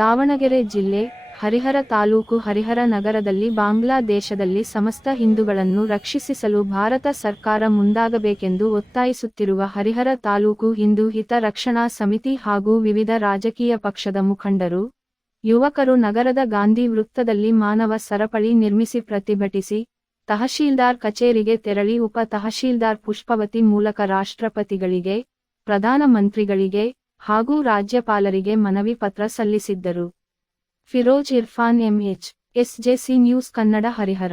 ದಾವಣಗೆರೆ ಜಿಲ್ಲೆ, ಹರಿಹರ ತಾಲೂಕು ಹರಿಹರ ನಗರದಲ್ಲಿ ಬಾಂಗ್ಲಾದೇಶದಲ್ಲಿ ಸಮಸ್ತ ಹಿಂದೂಗಳನ್ನು ರಕ್ಷಿಸಲು ಭಾರತ ಸರ್ಕಾರ ಮುಂದಾಗಬೇಕೆಂದು ಒತ್ತಾಯಿಸುತ್ತಿರುವ ಹರಿಹರ ತಾಲೂಕು ಹಿಂದೂ ಹಿತ ರಕ್ಷಣಾ ಸಮಿತಿ ಹಾಗೂ ವಿವಿಧ ರಾಜಕೀಯ ಪಕ್ಷದ ಮುಖಂಡರು, ಯುವಕರು ನಗರದ ಗಾಂಧಿ ವೃತ್ತದಲ್ಲಿ ಮಾನವ ಸರಪಳಿ ನಿರ್ಮಿಸಿ ಪ್ರತಿಭಟಿಸಿ, ತಹಶೀಲ್ದಾರ್ ಕಚೇರಿಗೆ ತೆರಳಿ ಉಪ ತಹಶೀಲ್ದಾರ್ ಪುಷ್ಪವತಿ ಮೂಲಕ ರಾಷ್ಟ್ರಪತಿಗಳಿಗೆ, ಪ್ರಧಾನಮಂತ್ರಿಗಳಿಗೆ ಹಾಗೂ ರಾಜ್ಯಪಾಲರಿಗೆ ಮನವಿ ಪತ್ರ ಸಲ್ಲಿಸಿದ್ದರು. Firoz Irfan MH, SJC news Kannada Harihar.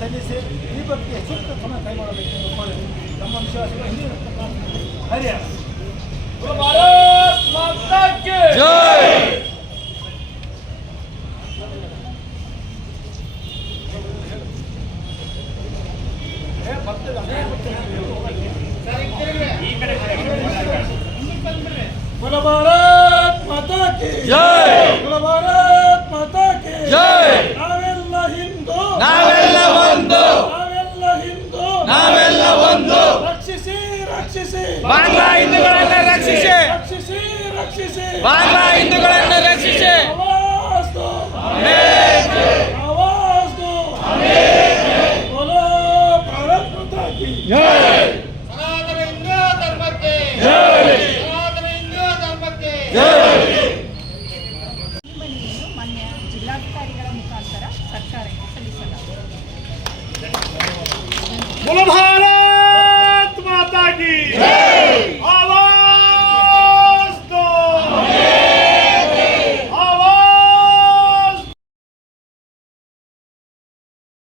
ಸಲ್ಲಿಸಿ ಈ ಬಗ್ಗೆ ಸೂಕ್ತ ಕ್ರಮ ಕೈಗೊಳ್ಳಬೇಕೆಂದು ಕೋರಿ ನಮ್ಮ ವಿಶ್ವಾಸವನ್ನು ಹರಿಹರ. ಭಾರತ್ ಮಾತಾ ಕಿ ಜೈ. बोलो भारत माता की जय. बोलो भारत माता की जय. ನಾವೆಲ್ಲ ಹಿಂದೂ, ನಾವೆಲ್ಲ ಒಂದು, ನಾವೆಲ್ಲ ಹಿಂದೂ, ನಾವೆಲ್ಲ ಒಂದು. ರಕ್ಷಿಸಿ ರಕ್ಷಿಸಿ ಬಾಂಗ್ಲಾ ಹಿಂದೂಗಳನ್ನು ರಕ್ಷಿಸಿ, ರಕ್ಷಿಸಿ ರಕ್ಷಿಸಿ ಬಾಂಗ್ಲಾ ಹಿಂದೂಗಳನ್ನು ರಕ್ಷಿಸಿ. ಆವಾಜ್ ದೋ ಹಮೇं ಜೈ, ಆವಾಜ್ ದೋ ಹಮೇं ಜೈ. बोलो भारत माता की जय. ಸನಾತನ ಹಿಂದೂ ಧರ್ಮಕ್ಕೆ ಜೈ. ಮಾನ್ಯ ಜಿಲ್ಲಾಧಿಕಾರಿಗಳ ಮುಖಾಂತರ ಸರ್ಕಾರಕ್ಕೆ ಸಲ್ಲಿಸಲಾಗಿದೆ.